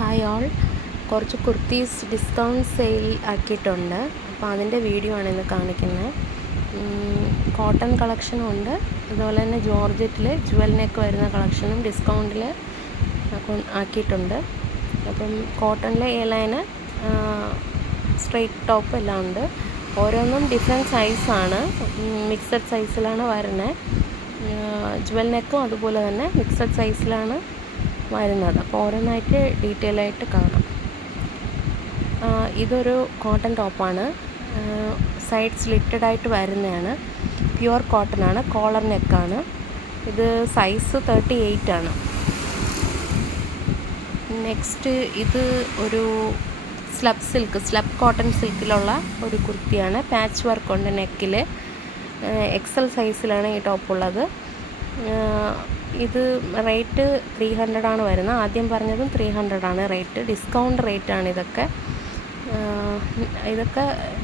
Hi all, കുറച്ച് kurtis discount sale ആക്കിയിട്ടുണ്ട്. അപ്പോൾ അതിൻ്റെ വീഡിയോ ആണ് ഇന്ന് കാണിക്കുന്നത്. കോട്ടൺ കളക്ഷനും ഉണ്ട്, അതുപോലെ തന്നെ ജോർജറ്റിൽ ജുവൽ നെക്ക് വരുന്ന കളക്ഷനും ഡിസ്കൗണ്ടിൽ ആക്കിയിട്ടുണ്ട്. അപ്പം കോട്ടണിലെ എ ലൈന്, സ്ട്രെയിറ്റ് ടോപ്പ് എല്ലാം ഉണ്ട്. ഓരോന്നും ഡിഫറെൻറ്റ് സൈസാണ്, മിക്സഡ് സൈസിലാണ് വരുന്നത്. ജുവൽ നെക്കും അതുപോലെ തന്നെ മിക്സഡ് സൈസിലാണ് വരുന്നത്. അപ്പോൾ ഓരോന്നായിട്ട് ഡീറ്റെയിൽ ആയിട്ട് കാണാം. ഇതൊരു കോട്ടൺ ടോപ്പാണ്, സൈഡ് സ്ലിറ്റഡ് ആയിട്ട് വരുന്നതാണ്. പ്യുവർ കോട്ടൺ ആണ്, കോളർ നെക്കാണ്. ഇത് സൈസ് 38 ആണ്. നെക്സ്റ്റ് ഇത് ഒരു സ്ലബ് കോട്ടൺ സിൽക്കിലുള്ള ഒരു കുർത്തിയാണ്. പാച്ച് വർക്ക് ഉണ്ട് നെക്കിൽ. എക്സൽ സൈസിലാണ് ഈ ടോപ്പുള്ളത്. ഇത് റേറ്റ് 300 ആണ് വരുന്നത്. ആദ്യം പറഞ്ഞതും 300 ആണ് റേറ്റ്. ഡിസ്കൗണ്ട് റേറ്റാണ് ഇതൊക്കെ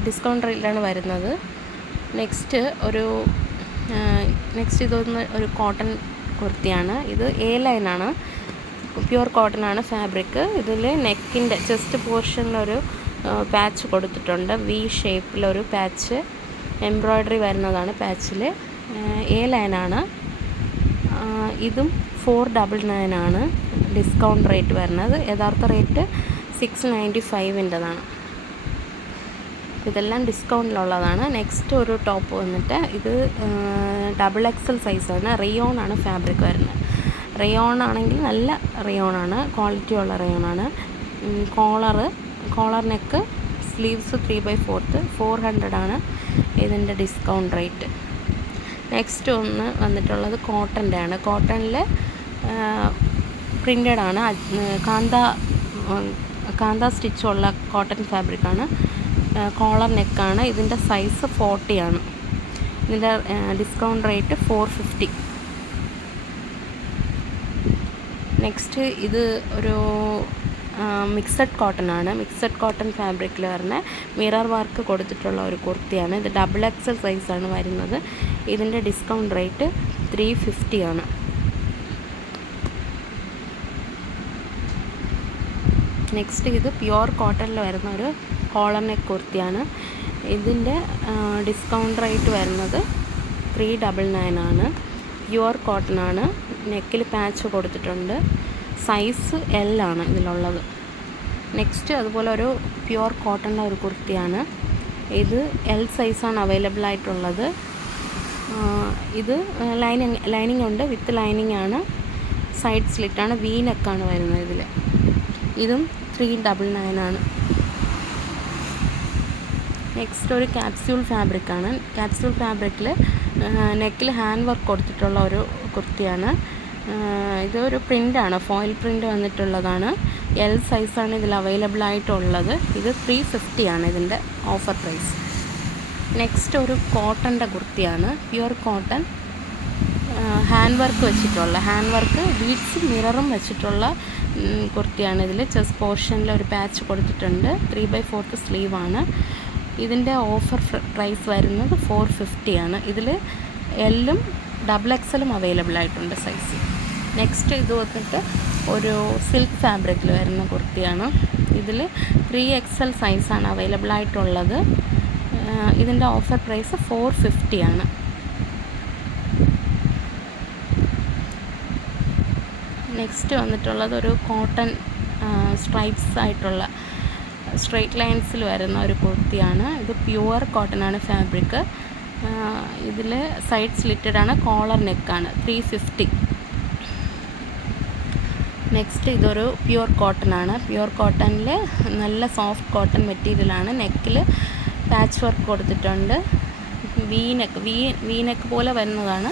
ഡിസ്കൗണ്ട് റേറ്റിലാണ് വരുന്നത്. നെക്സ്റ്റ് ഇതൊന്ന് ഒരു കോട്ടൺ കുർത്തിയാണ്. ഇത് എ ലൈനാണ്, പ്യുവർ കോട്ടൺ ആണ് ഫാബ്രിക്. ഇതിൽ നെക്കിൻ്റെ ചെസ്റ്റ് പോർഷനിലൊരു പാച്ച് കൊടുത്തിട്ടുണ്ട്, വി ഷേപ്പിലൊരു പാച്ച്, എംബ്രോയ്ഡറി വരുന്നതാണ് പാച്ചിൽ. എ ലൈനാണ്. ഇതും 499 ആണ് ഡിസ്കൗണ്ട് റേറ്റ് വരുന്നത്. യഥാർത്ഥ റേറ്റ് 695ൻ്റെതാണ്. ഇതെല്ലാം ഡിസ്കൗണ്ടിലുള്ളതാണ്. നെക്സ്റ്റ് ഒരു ടോപ്പ് വന്നിട്ട് ഇത് XXL സൈസാണ്. റിയോൺ ആണ് ഫാബ്രിക് വരുന്നത്. റിയോൺ ആണെങ്കിൽ നല്ല റിയോണാണ്, ക്വാളിറ്റി ഉള്ള റിയോണാണ്. കോളർ നെക്ക്, സ്ലീവ്സ് 3/4, 400 ആണ് ഇതിൻ്റെ ഡിസ്കൗണ്ട് റേറ്റ്. നെക്സ്റ്റ് ഒന്ന് വന്നിട്ടുള്ളത് കോട്ടൻ്റെ ആണ്. കോട്ടണിൽ പ്രിൻ്റഡ് ആണ്, കാന്ത സ്റ്റിച്ചുള്ള കോട്ടൺ ഫാബ്രിക്കാണ്. കോളർ നെക്കാണ്. ഇതിൻ്റെ സൈസ് 40 ആണ്. ഇതിൻ്റെ ഡിസ്കൗണ്ട് റേറ്റ് 450. നെക്സ്റ്റ് ഇത് ഒരു മിക്സഡ് കോട്ടൺ ആണ്. മിക്സഡ് കോട്ടൺ ഫാബ്രിക്കിൽ വരുന്ന മിറർ വർക്ക് കൊടുത്തിട്ടുള്ള ഒരു കുർത്തിയാണ്. ഇത് XXL സൈസാണ് വരുന്നത്. ഇതിൻ്റെ ഡിസ്കൗണ്ട് റേറ്റ് 350 ആണ്. നെക്സ്റ്റ് ഇത് പ്യുവർ കോട്ടണിൽ വരുന്ന ഒരു കോളർ നെക്ക് കുർത്തിയാണ്. ഇതിൻ്റെ ഡിസ്കൗണ്ട് റേറ്റ് വരുന്നത് 399 ആണ്. പ്യുവർ കോട്ടൺ ആണ്. നെക്കിൽ പാച്ച് കൊടുത്തിട്ടുണ്ട്. സൈസ് L ആണ് ഇതിലുള്ളത്. നെക്സ്റ്റ് അതുപോലെ ഒരു പ്യുവർ കോട്ടണിൻ്റെ ഒരു കുർത്തിയാണ്. ഇത് L സൈസാണ് അവൈലബിൾ ആയിട്ടുള്ളത്. ഇത് ലൈനിങ് ഉണ്ട്, വിത്ത് ലൈനിങ് ആണ്. സൈഡ് സ്ലിറ്റാണ്, വി നെക്കാണ് വരുന്നത് ഇതിൽ. ഇതും 399 ആണ്. നെക്സ്റ്റ് ഒരു ക്യാപ്സ്യൂൾ ഫാബ്രിക്കാണ്. ക്യാപ്സ്യൂൾ ഫാബ്രിക്കിൽ നെക്കിൽ ഹാൻഡ് വർക്ക് കൊടുത്തിട്ടുള്ള ഒരു കുർത്തിയാണ്. ഇതൊരു പ്രിൻ്റാണ്, ഫോയിൽ പ്രിൻ്റ് വന്നിട്ടുള്ളതാണ്. L സൈസാണ് ഇതിൽ അവൈലബിൾ ആയിട്ടുള്ളത്. ഇത് 350 ആണ് ഇതിൻ്റെ ഓഫർ പ്രൈസ്. നെക്സ്റ്റ് ഒരു കോട്ടൻ്റെ കുർത്തിയാണ്, പ്യുവർ കോട്ടൺ, ഹാൻഡ് വർക്ക് ബീഡ്സും മിററും വെച്ചിട്ടുള്ള കുർത്തിയാണ്. ഇതിൽ ചെസ്റ്റ് പോർഷനിൽ ഒരു പാച്ച് കൊടുത്തിട്ടുണ്ട്. 3/4 സ്ലീവാണ്. ഇതിൻ്റെ ഓഫർ പ്രൈസ് വരുന്നത് 450 ആണ്. ഇതിൽ Lഉം XXLഉം അവൈലബിൾ ആയിട്ടുണ്ട് സൈസ്. നെക്സ്റ്റ് ഇത് വന്നിട്ട് ഒരു സിൽക്ക് ഫാബ്രിക്കിൽ വരുന്ന കുർത്തിയാണ്. ഇതിൽ 3XL സൈസാണ് അവൈലബിൾ ആയിട്ടുള്ളത്. ഇതിൻ്റെ ഓഫർ പ്രൈസ് 450 ആണ്. നെക്സ്റ്റ് വന്നിട്ടുള്ളത് ഒരു കോട്ടൺ സ്ട്രൈപ്സ് ആയിട്ടുള്ള സ്ട്രെയിറ്റ് ലൈൻസിൽ വരുന്ന ഒരു കുർത്തിയാണ്. ഇത് പ്യുവർ കോട്ടൺ ആണ് ഫാബ്രിക്. ഇതിൽ സൈഡ് സ്ലിറ്റഡ് ആണ്, കോളർ നെക്കാണ്. 350. നെക്സ്റ്റ് ഇതൊരു പ്യുവർ കോട്ടൺ ആണ്. പ്യുവർ കോട്ടണിൽ നല്ല സോഫ്റ്റ് കോട്ടൺ മെറ്റീരിയലാണ്. നെക്കിൽ പാച്ച് വർക്ക് കൊടുത്തിട്ടുണ്ട്. വി നെക്ക് പോലെ വരുന്നതാണ്.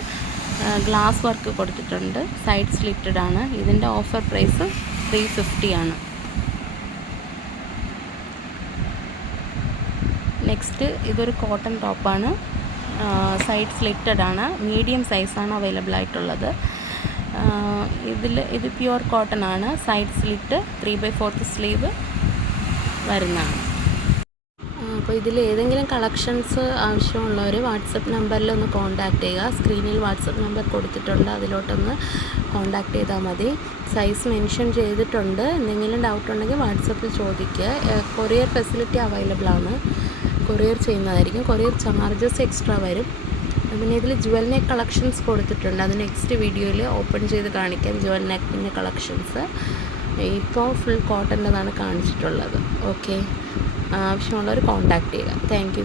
ഗ്ലാസ് വർക്ക് കൊടുത്തിട്ടുണ്ട്. സൈഡ് സ്ലിറ്റഡ് ആണ്. ഇതിൻ്റെ ഓഫർ പ്രൈസ് 350 ആണ്. നെക്സ്റ്റ് ഇതൊരു കോട്ടൺ ടോപ്പാണ്. സൈഡ് സ്ലിറ്റഡ് ആണ്. മീഡിയം സൈസാണ് അവൈലബിൾ ആയിട്ടുള്ളത്. ഇത് പ്യുവർ കോട്ടൺ ആണ്. സൈഡ് സ്ലിറ്റ്, 3/4 സ്ലീവ് വരുന്നതാണ്. അപ്പോൾ ഇതിൽ ഏതെങ്കിലും കളക്ഷൻസ് ആവശ്യമുള്ളവർ വാട്സപ്പ് നമ്പറിൽ ഒന്ന് കോൺടാക്റ്റ് ചെയ്യുക. സ്ക്രീനിൽ വാട്സപ്പ് നമ്പർ കൊടുത്തിട്ടുണ്ട്, അതിലോട്ടൊന്ന് കോൺടാക്റ്റ് ചെയ്താൽ മതി. സൈസ് മെൻഷൻ ചെയ്തിട്ടുണ്ട്. എന്തെങ്കിലും ഡൗട്ട് ഉണ്ടെങ്കിൽ വാട്സപ്പിൽ ചോദിക്കുക. കൊറിയർ ഫെസിലിറ്റി അവൈലബിൾ ആണ്. കൊറിയർ ചെയ്യുന്നതായിരിക്കും. കൊറിയർ ചാർജസ് എക്സ്ട്രാ വരും. പിന്നെ ഇതിൽ ജുവൽ നെക്ക് കളക്ഷൻസ് കൊടുത്തിട്ടുണ്ട്. അത് നെക്സ്റ്റ് വീഡിയോയിൽ ഓപ്പൺ ചെയ്ത് കാണിക്കാം. ജുവൽ നെക്കിൻ്റെ കളക്ഷൻസ് ഇപ്പോൾ ഫുൾ കോട്ടൻ്റെതാണ് കാണിച്ചിട്ടുള്ളത്. ഓക്കെ, ആവശ്യമുള്ളവർ കോൺടാക്റ്റ് ചെയ്യുക. Thank you.